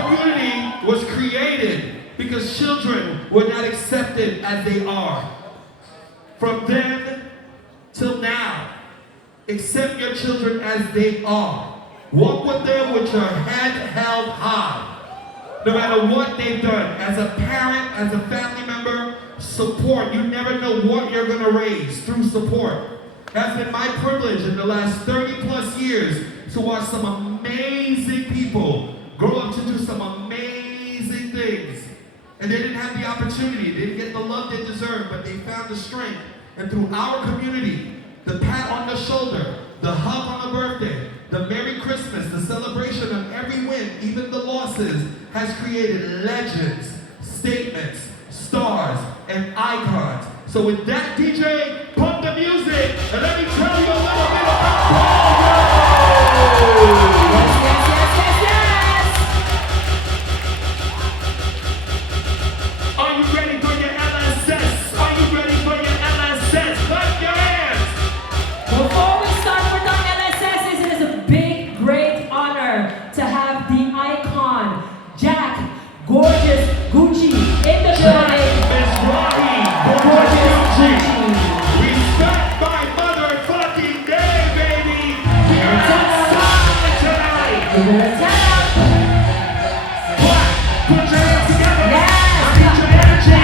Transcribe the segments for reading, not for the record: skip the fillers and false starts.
community was created because children were not accepted as they are. From then till now, accept your children as they are. Walk with them with your head held high. No matter what they've done, as a parent, as a family member, support. You never know what you're going to raise through support. That's been my privilege in the last 30 plus years to watch some amazing people grow up to do some amazing things. And they didn't have the opportunity, they didn't get the love they deserved, but they found the strength. And through our community, the pat on the shoulder, the hug on the birthday, the Merry Christmas, the celebration of every win, even the losses, has created legends, statements, stars, and icons. So with that, DJ, pump the music, and let me tell you a little bit about Ballroom! Are you ready for your LSS? Are you ready for your LSS? Clap your hands! Before we start with our LSS, it is a big, great honor to have the icon, Jack, gorgeous Gucci, in the building. Mizrahi, gorgeous Gucci. Respect my motherfucking day, baby. We are outside tonight. We're gonna tell. Clap. Put your hands together. Yes. I need your energy.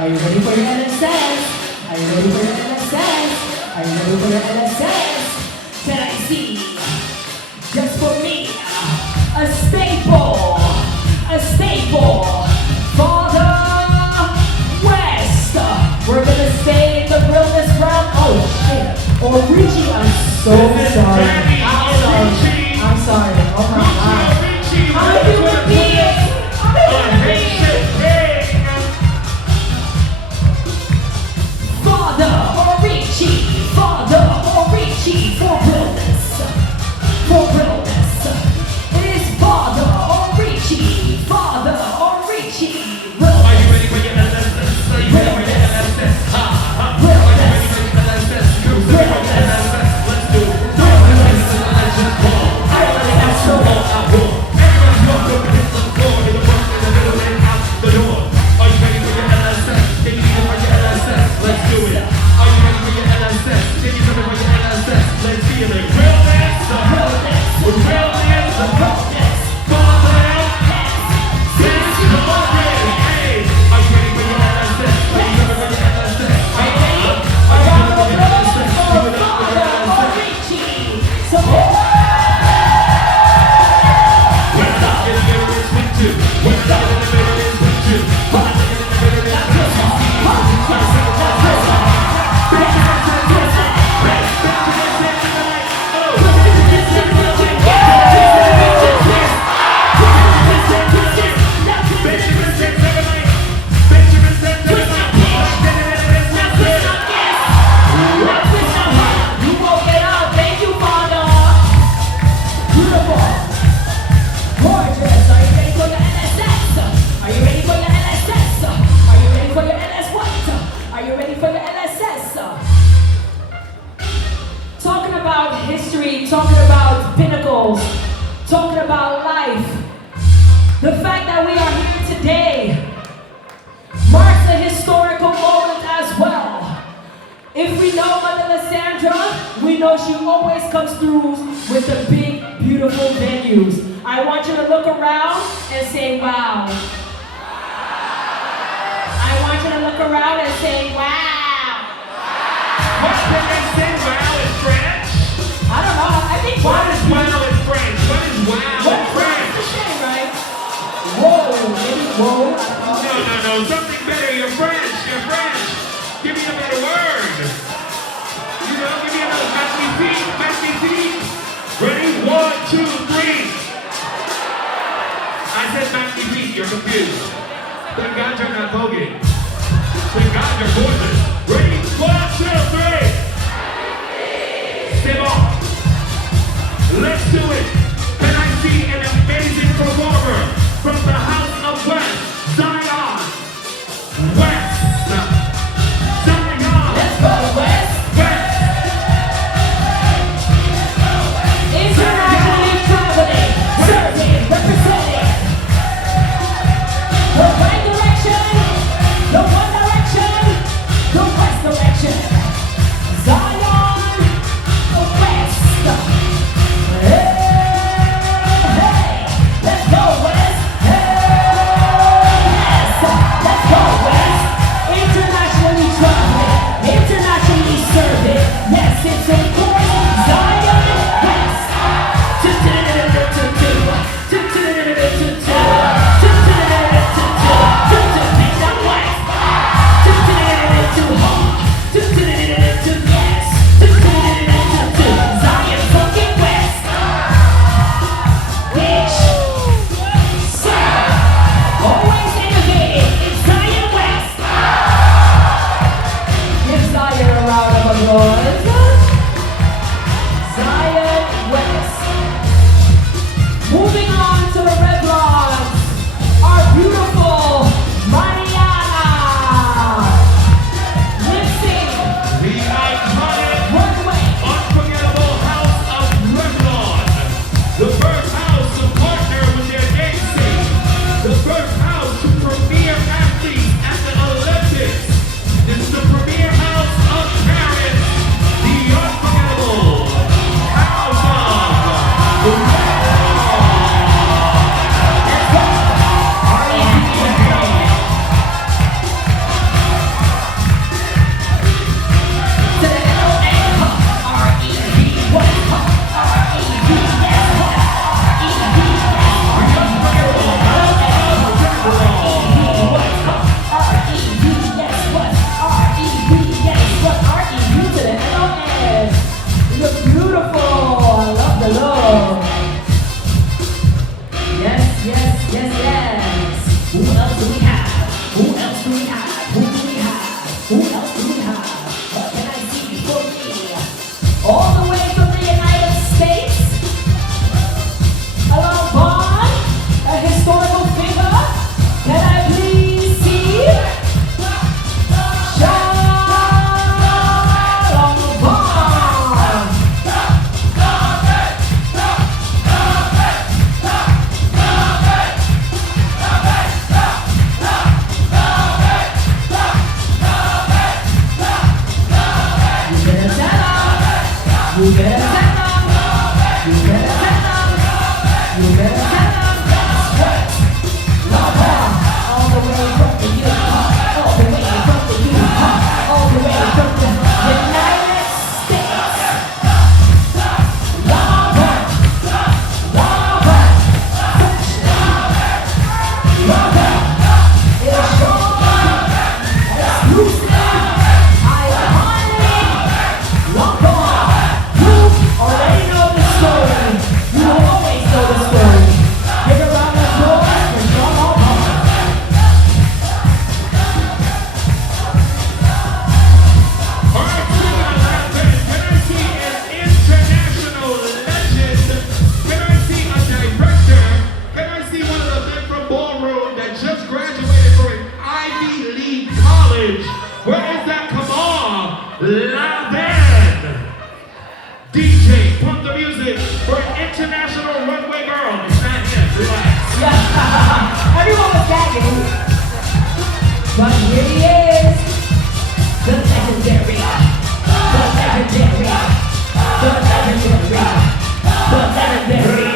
Are you ready for your LSS? Are you ready for your LSS? Are you ready for your LSS? Can I see, just for me, a staple, Father West. We're gonna stay in the realness round. Oh shit, or Richie, I'm so sorry. I'm sorry. Oh my god. I'm a human being. Father Orici, for realness. It is Father Orici. Are you ready for your LSS? Are you ready for your LSS? Are you ready for your LSS? Let's do it. history, talking about pinnacles, talking about life. The fact that we are here today marks a historical moment as well. If we know Mother Lasseindra, we know she always comes through with the big, beautiful venues. I want you to look around and say, wow. I want you to look around and say, wow. What did they say wow in French? I don't know. I think What is wow in French? What is wow in French? That's the shame, right? Whoa, maybe whoa. No, something better. You're French. Give me a better word. You know, give me another magnifique. Ready? 1, 2, 3. I said magnifique. You're confused. Thank God you're not voguing. Thank God you're gorgeous. Ready? 1, 2, 3. C'est bon. Let's do it. Can I see an amazing performer from the House of West, Zion West. Zion. Let's go, West. Internationally traveling, serving, representing. The right direction, the one direction, the west direction. Zion, the west. Hey, let's go, West. Yes, let's go, West. Internationally traveling, internationally serving. Yes, it's of course Zion West. Zion fucking West. Bitch. Always innovating. It's Zion West. Give Zion a round of applause. Zion West. Moving on to the red blondes, our beautiful Mariana. Lip sync. The iconic, Runway. unforgettable House of Revlon. The first house to partner with their namesake. The first house to premiere athletes at the Olympics. This is the premier house of Paris. The unforgettable House of Revlon. All the way from the United States. Hello, Bond, a historical figure. Can I please see Chaillot Bond? You better tell them. You better tell them. You better tell them. That's right. Love all the way from the U, all the way from the U, all the way from the United States. Love it's your exclusive, iconic. Love already know the story. You always know the story. But here he is, the legendary, the legendary, the legendary, the legendary.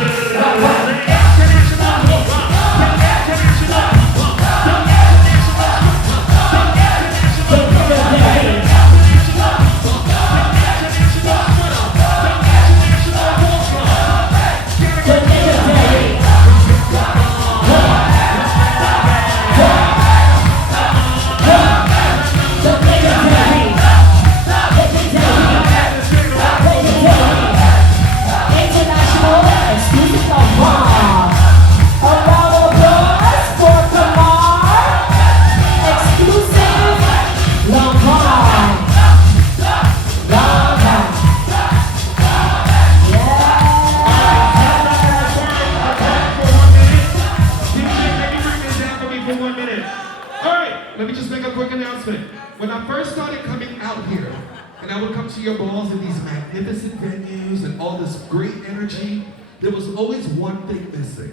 When I first started coming out here, and I would come to your balls in these magnificent venues and all this great energy, there was always one thing missing.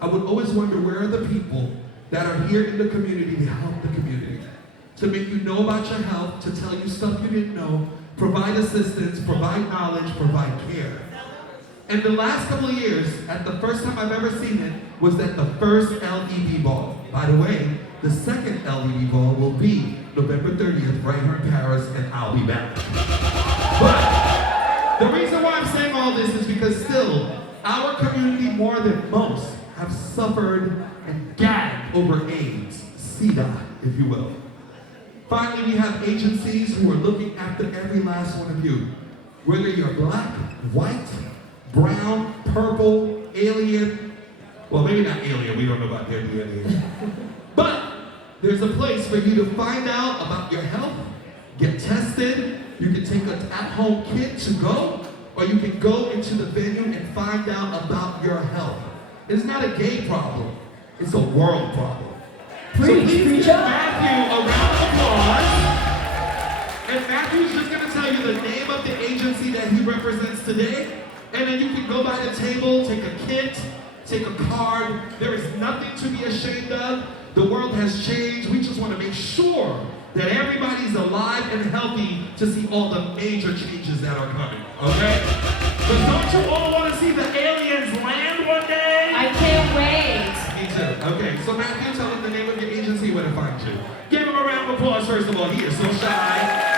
I would always wonder, where are the people that are here in the community to help the community? To make you know about your health, to tell you stuff you didn't know, provide assistance, provide knowledge, provide care. And the last couple of years, at the first time I've ever seen it, was at the first LED ball. By the way, the second LED ball will be November 30th, right here in Paris, and I'll be back. But the reason why I'm saying all this is because still, our community more than most have suffered and gagged over AIDS, SIDA, if you will. Finally, we have agencies who are looking after every last one of you. Whether you're black, white, brown, purple, alien, well, maybe not alien, we don't know about their DNA. But there's a place for you to find out about your health, get tested. You can take an at-home kit to go, or you can go into the venue and find out about your health. It's not a gay problem, it's a world problem. Preach, give Matthew a round of applause. And Matthew's just gonna tell you the name of the agency that he represents today, and then you can go by the table, take a kit, take a card. There is nothing to be ashamed of. The world has changed. We just want to make sure that everybody's alive and healthy to see all the major changes that are coming, okay? But don't you all want to see the aliens land one day? I can't wait. Me too. Okay, so Matthew, tell them the name of your agency, where to find you. Give him a round of applause, first of all. He is so shy.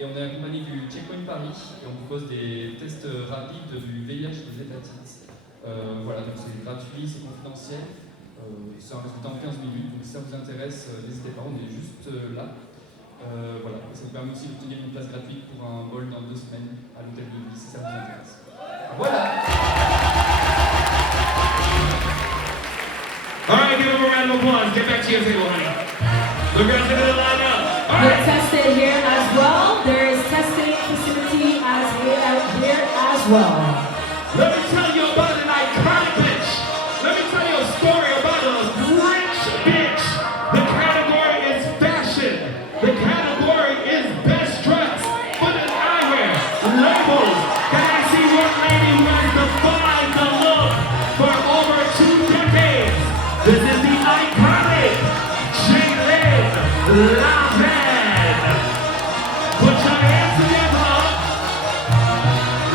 Et on est accompagné du Checkpoint Paris et on propose des tests rapides du VIH et des hépatites. Voilà, donc c'est gratuit, c'est confidentiel, c'est un résultat en 15 minutes, donc si ça vous intéresse, n'hésitez pas, on est juste là. Voilà, ça vous permet aussi d'obtenir une place gratuite pour un vol dans 2 semaines à l'hôtel de vie si ça vous intéresse. Voilà! Alright, give him a round of applause. Get back to your table, honey. The girls are gonna line up. We're tested here as well. There is testing facility here as well. Let me tell you about an iconic bitch. Let me tell you a story about a rich bitch. The category is fashion. The category is best dressed. Put an eyewear, labels. Can I see one lady who has defined the look for over 2 decades? This is the iconic Chaillot Lanvin. Put your hands together.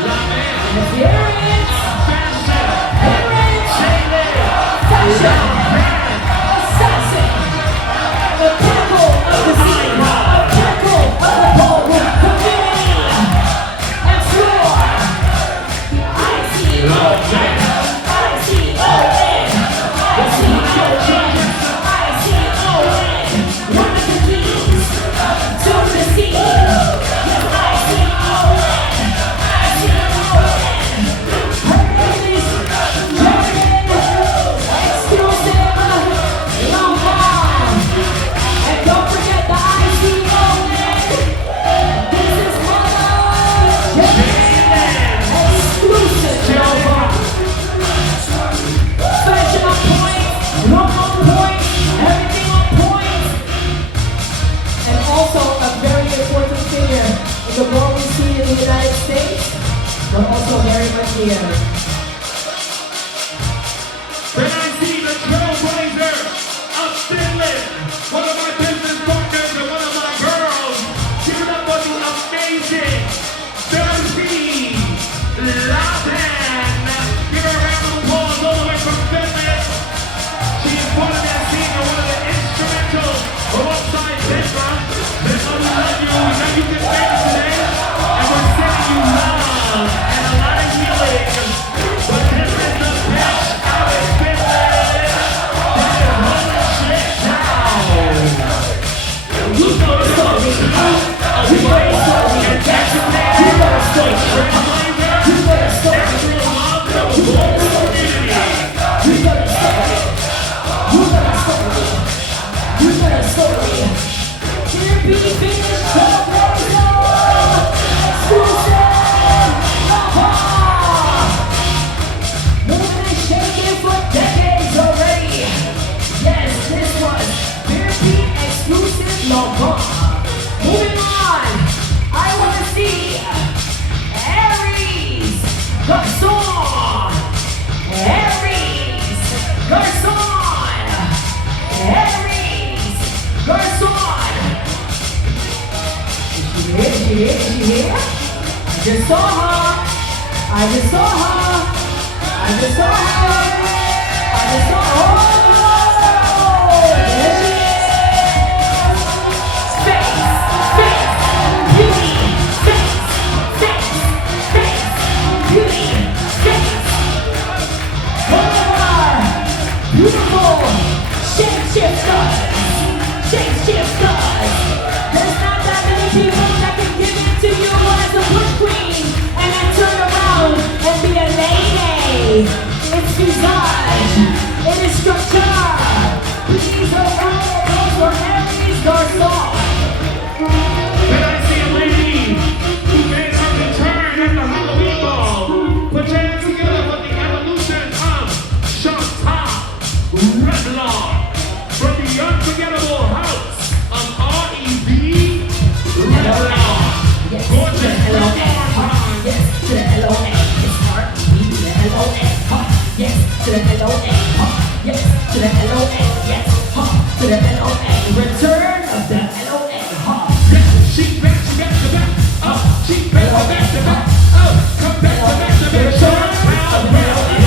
Lanvin. Here it is. Fashion. Here it is. Chaillot Fashion. Lanvin. Assassin. The pinnacle of the scene. A pinnacle of the ballroom community. Explore. I-C-O-N. I-C-O-N. I-C-O-N. I-C-O-N. One of the keys to the sea. Yes, I-C-O-N. I-C-O-N. Ladies, gentlemen, exclusive. but also very much here. Then I see the trailblazer of Finland, one of my business partners and one of my girls. Give it up for the amazing Zelda. Give her a round of applause all the way from Finland. She is part of that scene and one of the instrumentals alongside Zelda. Zelda, we love you. We know you can dance today. And we're sending you love and a lot of healing. But this is the pitch out of Finland. This is holy shit now. You know the story. You know the story. And that's your name. You know the story. You know the story. You know the story. You know the story. You know the story. You know the story. Here be finished trailblazer. Exclusive. Moving and shaking for decades already. Yes, this was Therapy exclusive Lanvin. Moving on, I want to see Aries Garçon. Aries Garçon. Aries Garçon. Is she here? I just saw her. I just saw her. I just saw her. I just saw her. Oh, there she is. Face, face, beauty. Face, face, face, beauty. Face. One of our beautiful shapeshifters. Shapeshifters. There's not that many people that can give it to you as a push queen and then turn around and be a lady. It's visage. It is structure. Please hold on for Aries Garçon. When I see a lady who made her return at the Halloween ball, put your hands together for the evolution of showtime. From the unforgettable house of R.E.B. Redlaw. Gorgeous Redlaw. Yes, to the L-O-A. It's R.E.B. to the L-O-A. Yes, to the L-O-A. Yes, to the L-O-A. Yes, to the L-O-A. Return of the L-O-A. Yes, she back to back. Oh, she back to back. Oh, come back to back. Return of the L-O-A.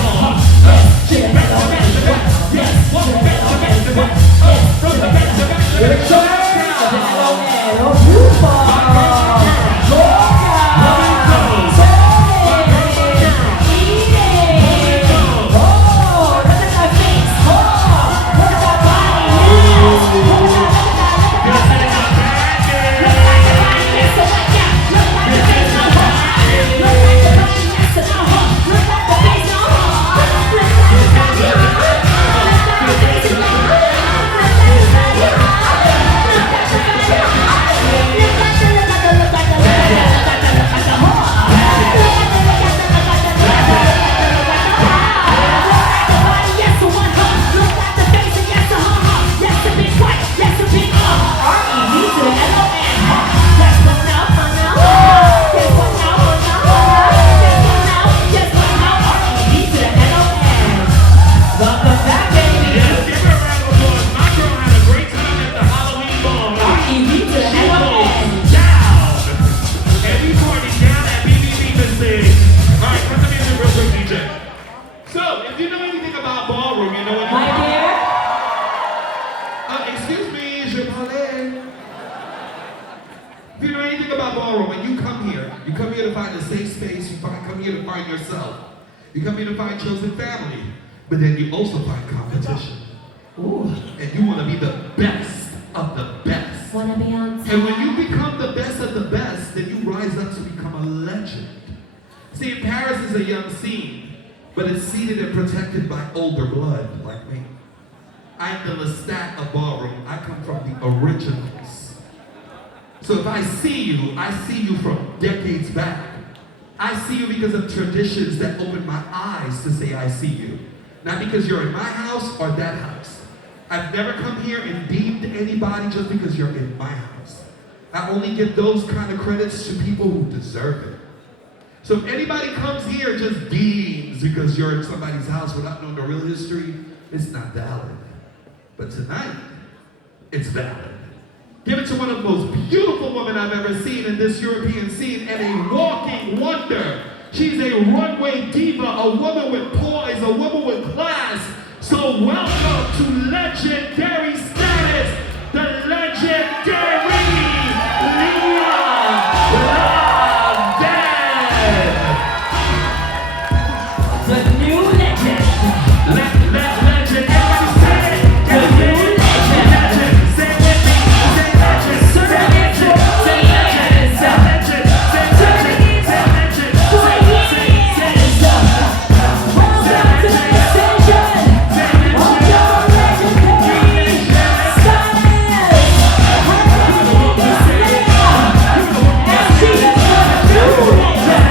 Yes, she back to back. Yes, walk back to back. Oh, from the back to back. Return of the L-O-A. Oh, You come here to find chosen family, but then you also find competition. Ooh. And you want to be the best of the best. Want to be on top. And when you become the best of the best, then you rise up to become a legend. See, Paris is a young scene, but it's seated and protected by older blood like me. I'm the Lestat of Ballroom. I come from the originals. So if I see you from decades back. I see you because of traditions that open my eyes to say I see you. Not because you're in my house or that house. I've never come here and deemed anybody just because you're in my house. I only give those kind of credits to people who deserve it. So if anybody comes here just deems because you're in somebody's house without knowing the real history, it's not valid. But tonight, it's valid. Give it to one of the most beautiful women I've ever seen in this European scene and a walking wonder. She's a runway diva, a woman with poise, a woman with class. So welcome to legendary status, the legendary The new legend. Legend, everybody say it. The new legend. Legend, say it with me. Say legend. Say legend. Say legend. Say legend. Say legend. Say legend. Welcome to the station. Welcome legendary status. And she is the new legend.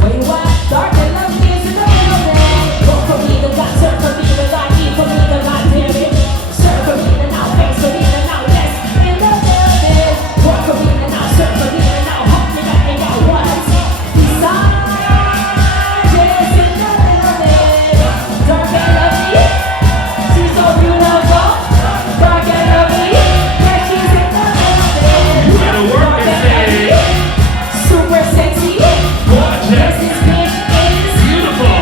Where you at? Dark and lovely is in the building. Walk for me, the God, serve for me, the God, eat for me, the God, damn it. Serve for me, the now, face for me, the now, yes, in the building. Walk for me, the now, serve for me, the now, help me, that ain't got what. Besides, yes, in the building. Dark and lovely, she's so beautiful. Dark and lovely, yeah, she's in the building. You gotta work Dark this and day. lovely, super sexy. Gorgeous. This bitch is Beautiful.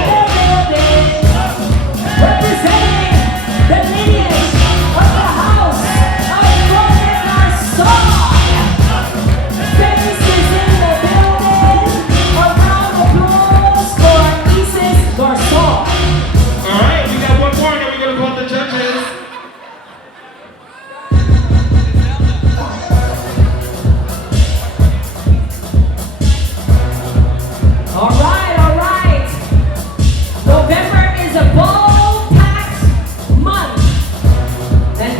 representing the lineage of the house of Golden Garçon. Faces in the building. A round of applause for Isis Garçon. All right, we got one more, and then we're gonna call the judges. All right. November is a ball-packed month. And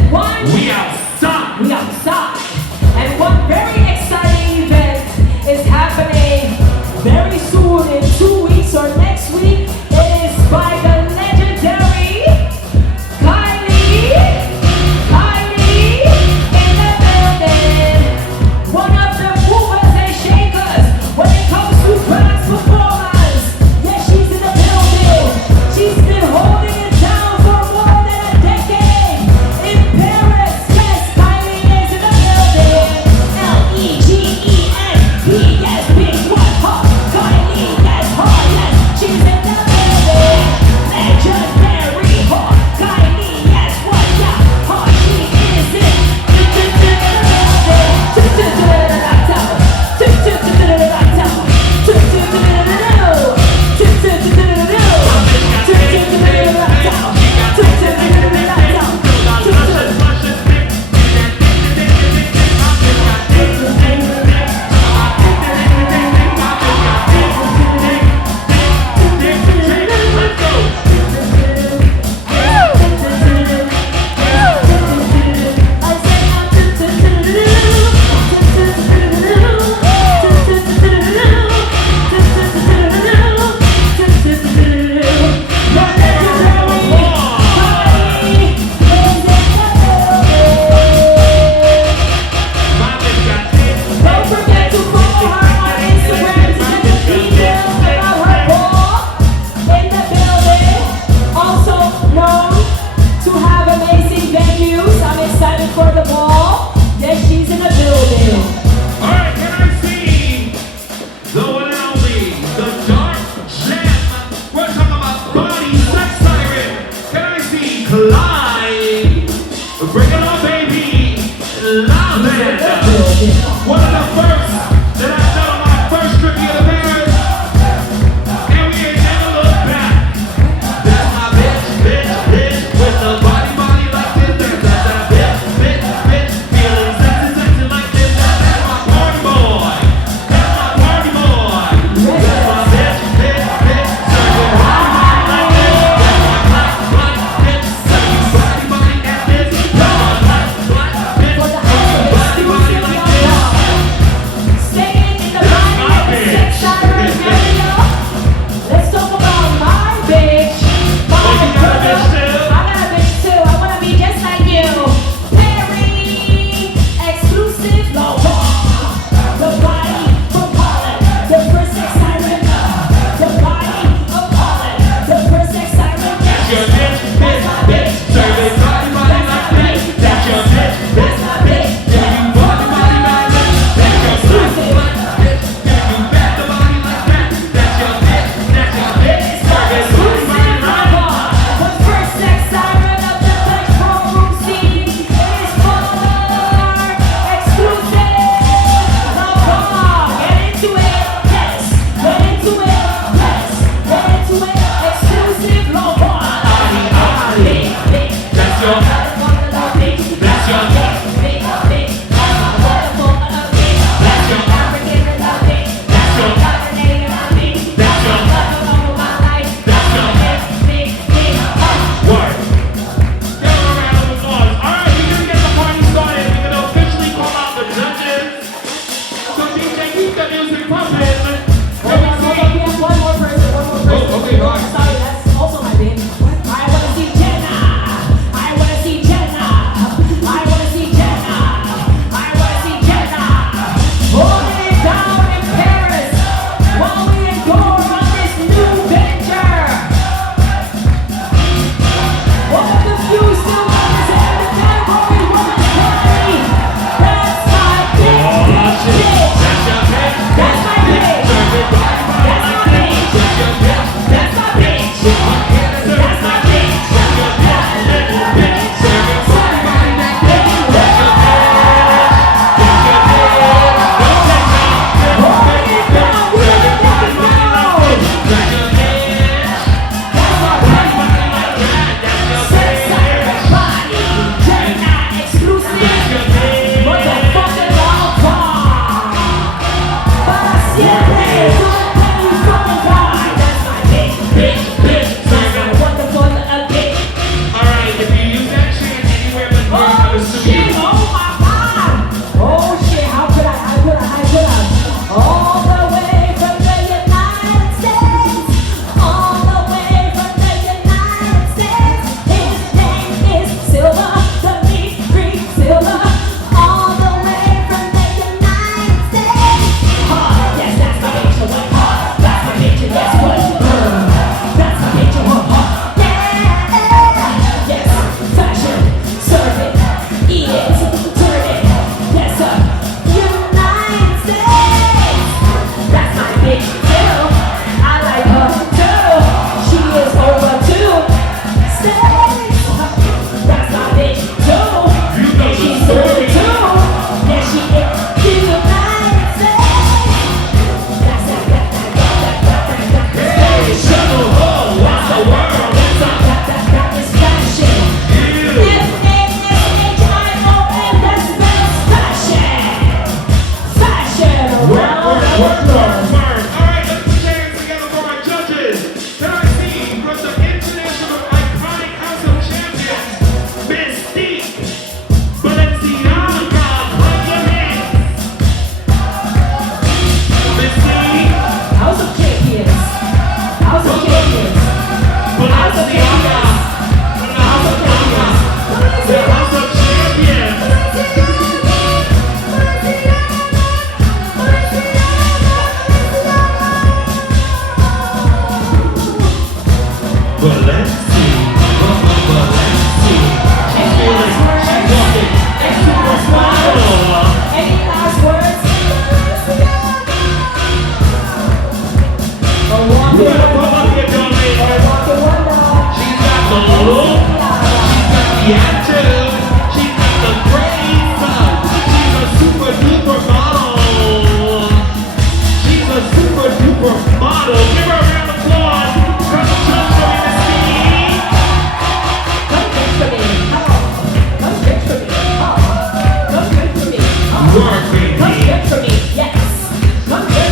We outside. we outside. And one very exciting event is happening very soon, in 2 weeks or next week. It is by the legendary Kylie in the building. One of the movers and shakers when it comes to trans performance. Yeah, she's in the building. She's been holding it down for more than a decade. In Paris, yes, Kylie is in the building. Legend, yes, big one, huh? Kylie, yes, her, yes, she's in the You better pull up your young lady. She's got the look. She's got the attitude. She's got the grace. She's a super duper model. She's a super duper model. Give her a round of applause. From the children in the scene. Come get for me. Come get for me. Come get for me. Work, baby. Come get for me. Yes. Come get.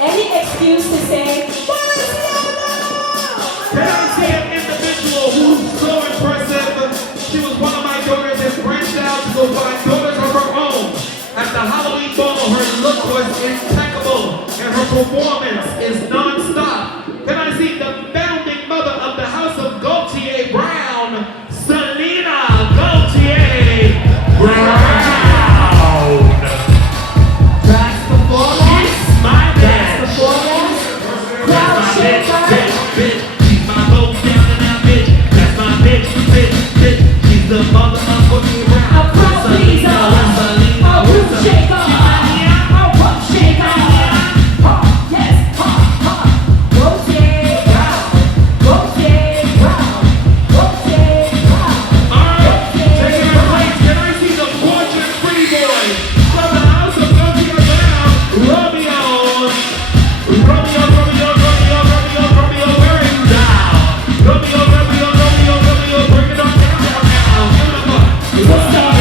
Any excuse to say, Can I see an individual who's so impressive? She was one of my daughters and branched out to go find daughters of her own. At the Halloween ball, her look was impeccable and her performance is non-stop. Can I see the founding mother of the House of Gaultier Brown, Selena Gaultier Brown? Drax performance? She's my Drax bitch. performance? That's Crowd my shaker? bitch. She's my low down and that bitch. That's my bitch. She's the mother of Gaultier Brown. A crowd pleaser. A root shaker. A rump shaker. Yes. Gaultier Brown. Gaultier Brown. Gaultier Brown. Alright, taking her place. Can I see the gorgeous pretty boy from the House of Gaultier Brown, Romeo, where are you now? Romeo, bring it on down now. Give it up. What's up?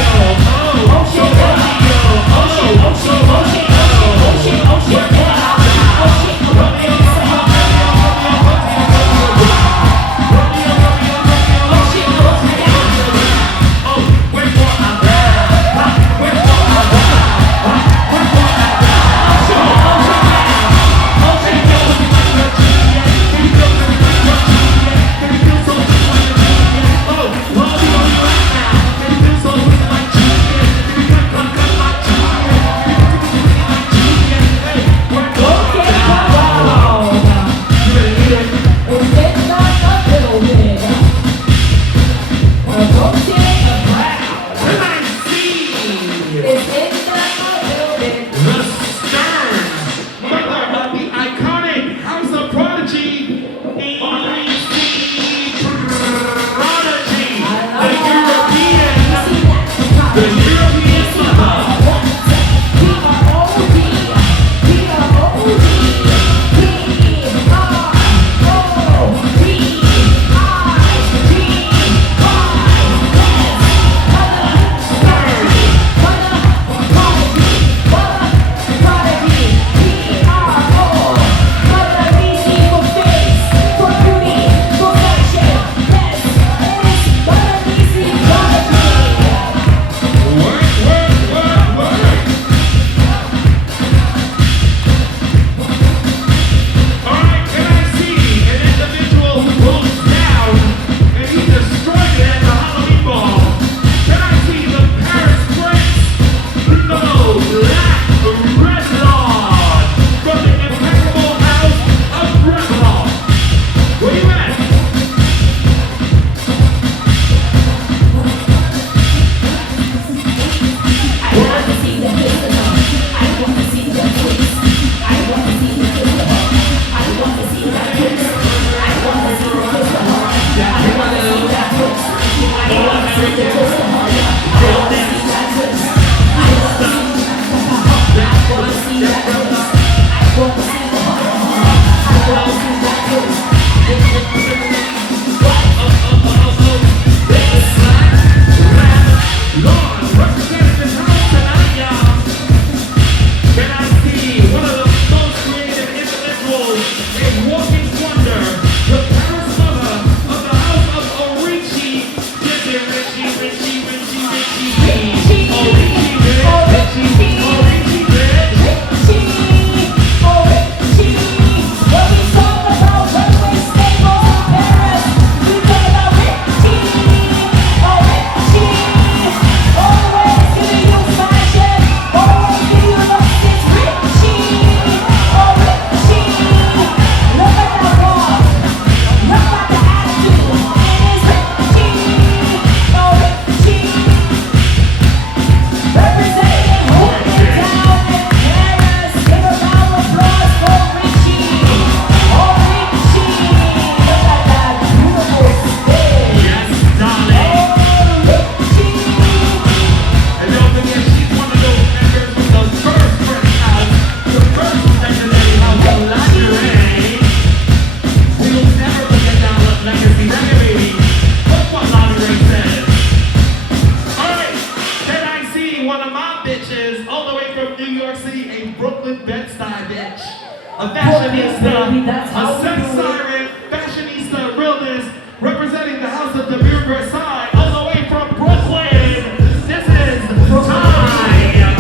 a fashionista, baby, that's how a we sex do it. siren, fashionista, realness, representing the house of Demir Versailles, all the way from Brooklyn. This is time.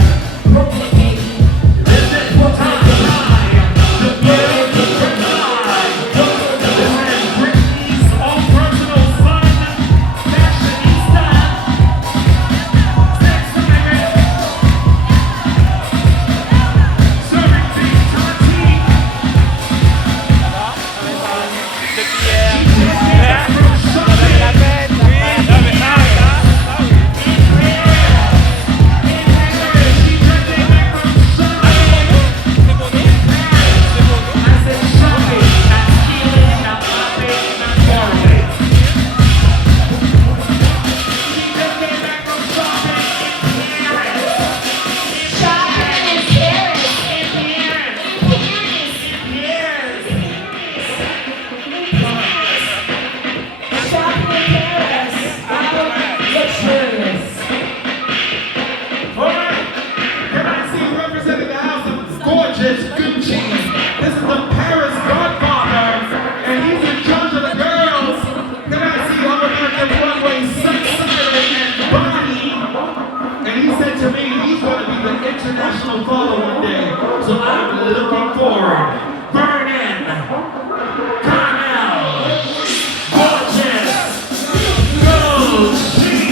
Brooklyn, baby. This is time. Demir Versailles. This is Britney's own personal son, fashionista, sex siren, serving big Tati. International follow one day, so I'm looking forward. Vernon, Connell, gorgeous, Gucci.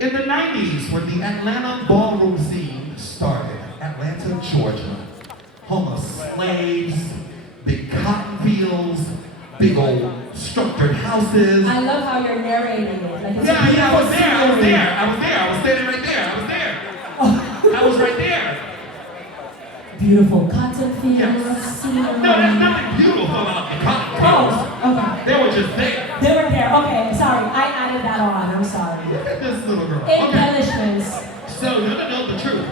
In the 90s, when the Atlanta ballroom scene started, Atlanta, Georgia, home of slaves, big cotton fields, big old structured houses. I love how you're narrating it. Like it's Yeah, I was there. I was standing right there. I was there. Oh. I was right there. Beautiful cotton fields, Yes. scenery. No, there's nothing beautiful about the cotton fields. Oh, okay. They were just there. They were there. Okay, sorry. I added that on. I'm sorry. Look at this little girl. Okay. Embellishments. So, no, the truth.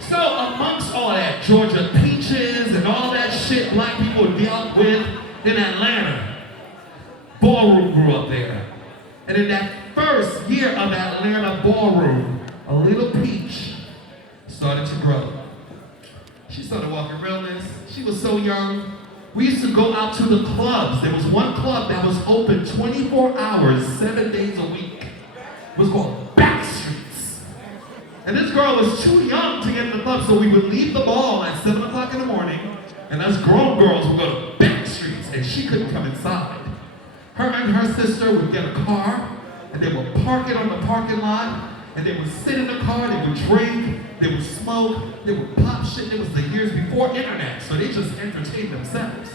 So, amongst all that Georgia peaches and all that shit black people dealt with in Atlanta, ballroom grew up there. And in that first year of Atlanta ballroom, a little peach started to grow. She started walking realness. She was so young. We used to go out to the clubs. There was one club that was open 24 hours, 7 days a week. It was called Backstreets. And this girl was too young to get in the club, so we would leave the ball at 7 o'clock in the morning, and us grown girls would go to Backstreets, and she couldn't come inside. Her and her sister would get a car, and they would park it on the parking lot, and they would sit in the car, they would drink, they would smoke, they would pop shit. It was the years before internet, so they just entertained themselves.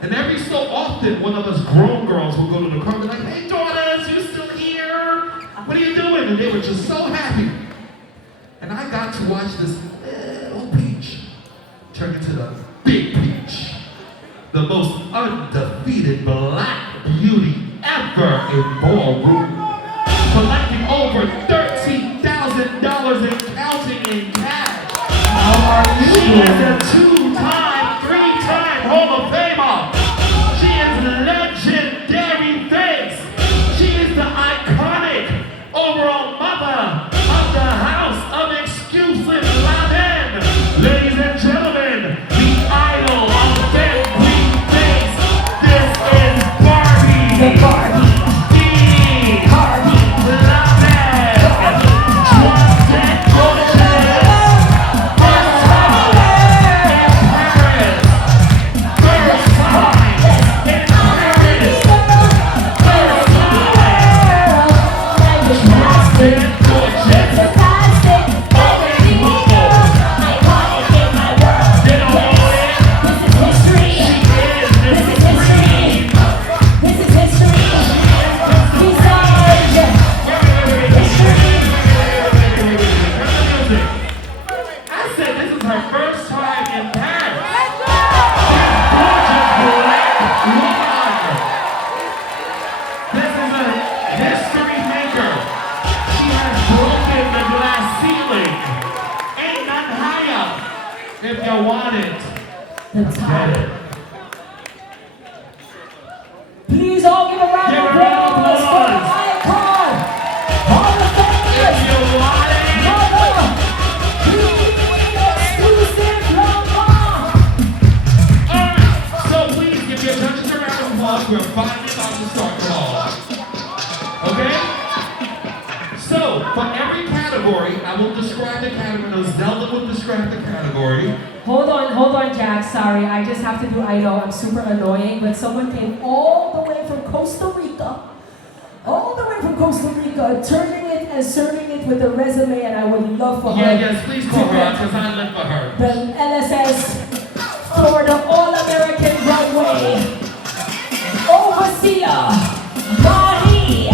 And every so often, one of us grown girls would go to the car and be like, "Hey daughters, you still here? celebrating, and they were just so happy. And I got to watch this little peach turn into the big peach. The most undefeated black beauty ever in Ballroom. Collecting over $13,000 and counting in cash. She is a 2-time, 3-time Hall of Famer. She is legendary face. She is the iconic overall mother of the house of exclusive Lanvin. Ladies and gentlemen, the idol of that queen face. This is Barbie. The Barbie. If you want it, the get top. it. Please all give a round of applause for the icon. All the fans. If you want it. Exclusive Lanvin. Alright, so please give your judges a round of applause. We're finally about to start the ball. Okay? So, for every category, I will describe the category. Zelda will describe the category. Hold on, Jack. Sorry, I just have to do. I know I'm super annoying, but someone came all the way from Costa Rica, turning it and serving it with a resume, and I would love for her. Yes, please call her because I live for her. The LSS for the All-American Runway Overseer Mizrahi,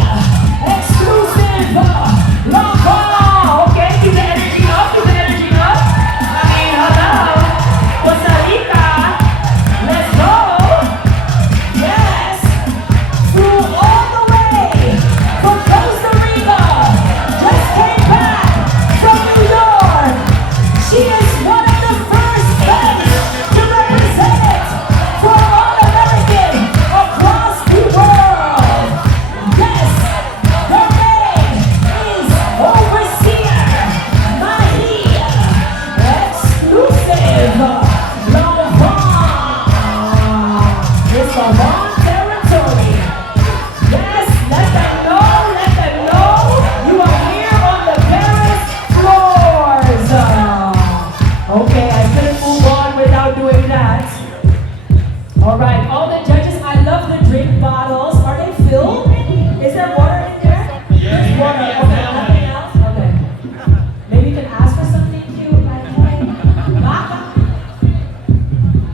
exclusive Lanvin. Okay, keep the energy up, I mean, hello, Costa Rica, let's go. Yes, flew all the way from Costa Rica, just came back from New York. She is one of the first men to represent for All-American across the world. Yes, her name is Overseer Mizrahi, exclusive Lanvin. It's Lanvin territory. Yes, let them know you are here on the Paris floors. Okay, I couldn't move on without doing that. All right, all the judges, I love the drink bottles. Are they filled? Is there water in there? There's water. Okay, nothing else? Okay. Maybe you can ask for something cute, like, hey, Maca.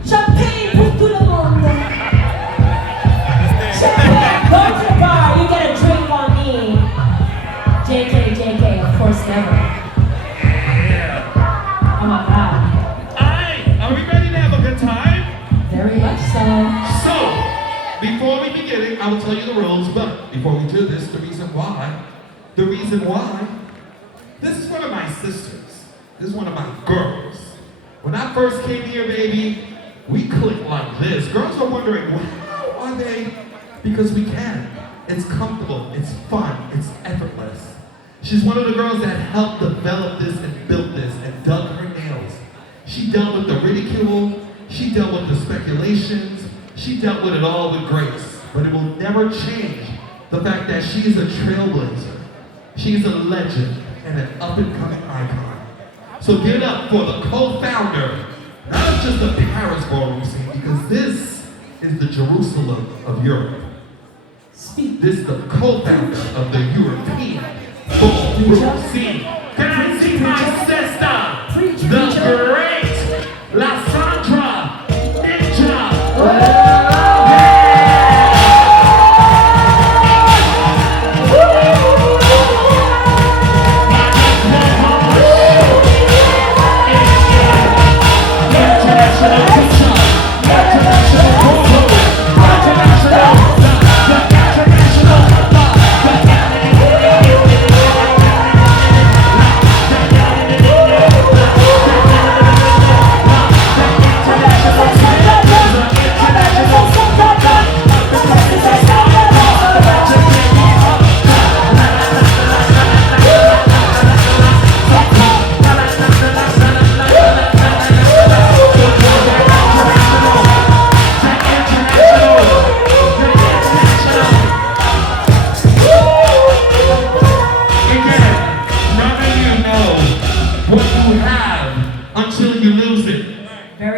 Champagne pour tout le monde. Champagne, go to the bar, you get a drink on me. JK, of course never. Oh my God. Alright, are we ready to have a good time? Very much so. So, before we begin, I will tell you the rules, but before we do this, the reason why, this is one of my sisters. This is one of my girls. When I first came here, baby, we clicked like this. Girls are wondering, well, how are they? Because we can. It's comfortable, it's fun, it's effortless. She's one of the girls that helped develop this and built this and dug her nails. She dealt with the ridicule, she dealt with the speculations, she dealt with it all with grace. But it will never change the fact that she is a trailblazer. She is a legend and an up-and-coming icon. So give it up for the co-founder, not just the Paris ballroom scene, because this is the Jerusalem of Europe. This is the co-founder of the European ballroom scene. Can I see my sister, the great Lasseindra Ninja?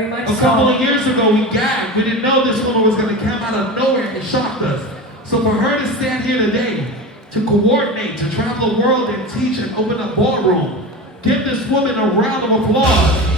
Very much A couple so. of years ago, we gagged. We didn't know this woman was going to come out of nowhere and shocked us. So for her to stand here today, to coordinate, to travel the world and teach and open up Ballroom, give this woman a round of applause.